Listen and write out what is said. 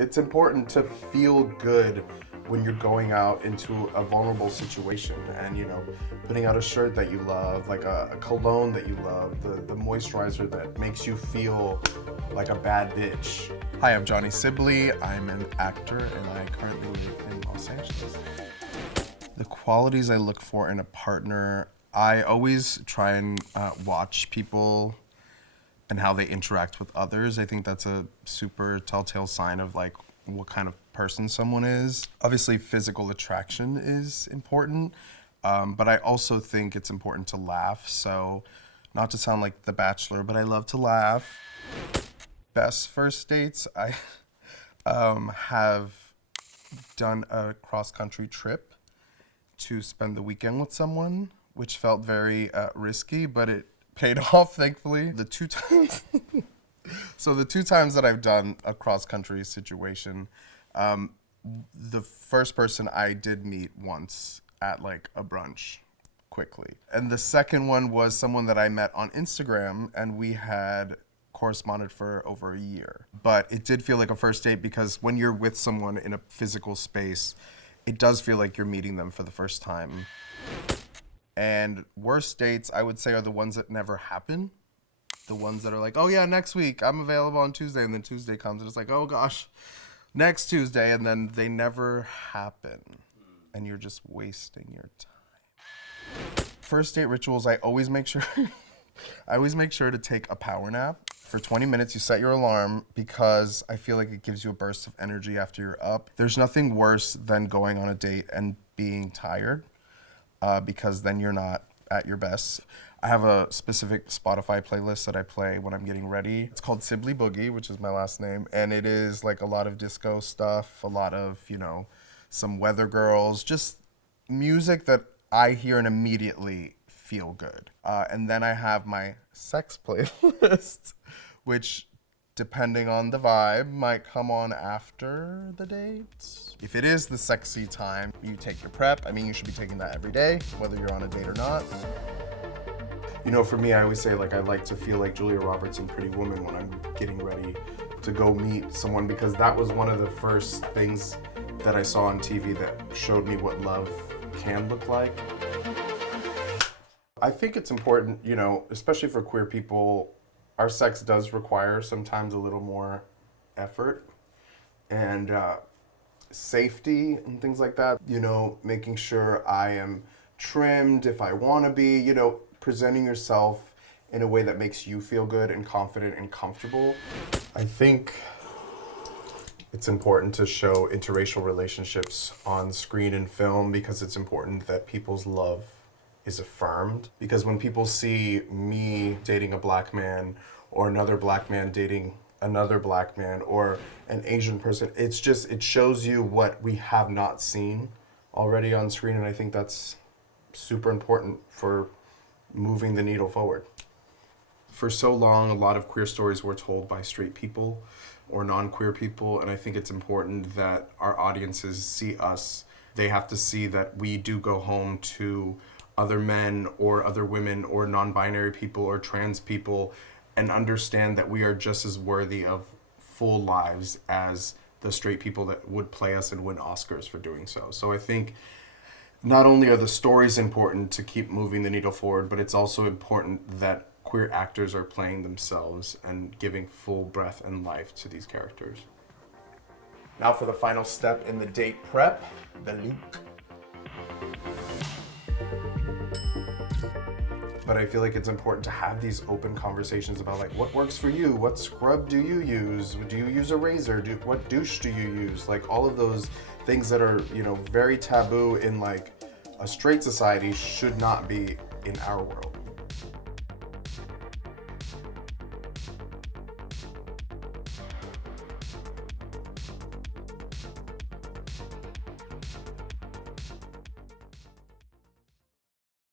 It's important to feel good when you're going out into a vulnerable situation and, putting out a shirt that you love, like a cologne that you love, the moisturizer that makes you feel like a bad bitch. Hi, I'm Johnny Sibilly. I'm an actor and I currently live in Los Angeles. The qualities I look for in a partner, I always try and watch people and how they interact with others. I think that's a super telltale sign of like what kind of person someone is. Obviously, physical attraction is important, but I also think it's important to laugh. So, not to sound like The Bachelor, but I love to laugh. Best first dates, I have done a cross-country trip to spend the weekend with someone, which felt very risky, but it paid off, thankfully. The two times that I've done a cross-country situation, the first person I did meet once at like a brunch quickly. And the second one was someone that I met on Instagram, and we had corresponded for over a year. But it did feel like a first date because when you're with someone in a physical space, it does feel like you're meeting them for the first time. And worst dates, I would say, are the ones that never happen. The ones that are like, oh yeah, next week, I'm available on Tuesday, and then Tuesday comes and it's like, oh gosh, next Tuesday, and then they never happen. And you're just wasting your time. First date rituals, I always make sure to take a power nap. For 20 minutes, you set your alarm because I feel like it gives you a burst of energy after you're up. There's nothing worse than going on a date and being tired. Because then you're not at your best. I have a specific Spotify playlist that I play when I'm getting ready. It's called Sibilly Boogie, which is my last name, and it is like a lot of disco stuff, a lot of, some Weather Girls, just music that I hear and immediately feel good. And then I have my sex playlist, which, depending on the vibe, might come on after the date. If it is the sexy time, you take your prep. I mean, you should be taking that every day, whether you're on a date or not. For me, I always say, like, I like to feel like Julia Roberts in Pretty Woman when I'm getting ready to go meet someone, because that was one of the first things that I saw on TV that showed me what love can look like. I think it's important, especially for queer people, our sex does require sometimes a little more effort and safety and things like that. Making sure I am trimmed if I want to be, presenting yourself in a way that makes you feel good and confident and comfortable. I think it's important to show interracial relationships on screen and film because it's important that people's love is affirmed. Because when people see me dating a black man or another black man dating another black man or an Asian person, it shows you what we have not seen already on screen, and I think that's super important for moving the needle forward. For so long, a lot of queer stories were told by straight people or non-queer people, and I think it's important that our audiences see us. They have to see that we do go home to other men or other women or non-binary people or trans people and understand that we are just as worthy of full lives as the straight people that would play us and win Oscars for doing so. So I think not only are the stories important to keep moving the needle forward, but it's also important that queer actors are playing themselves and giving full breath and life to these characters. Now for the final step in the date prep, the look. But I feel like it's important to have these open conversations about like what works for you, what scrub do you use a razor, what douche do you use, like all of those things that are very taboo in like a straight society should not be in our world.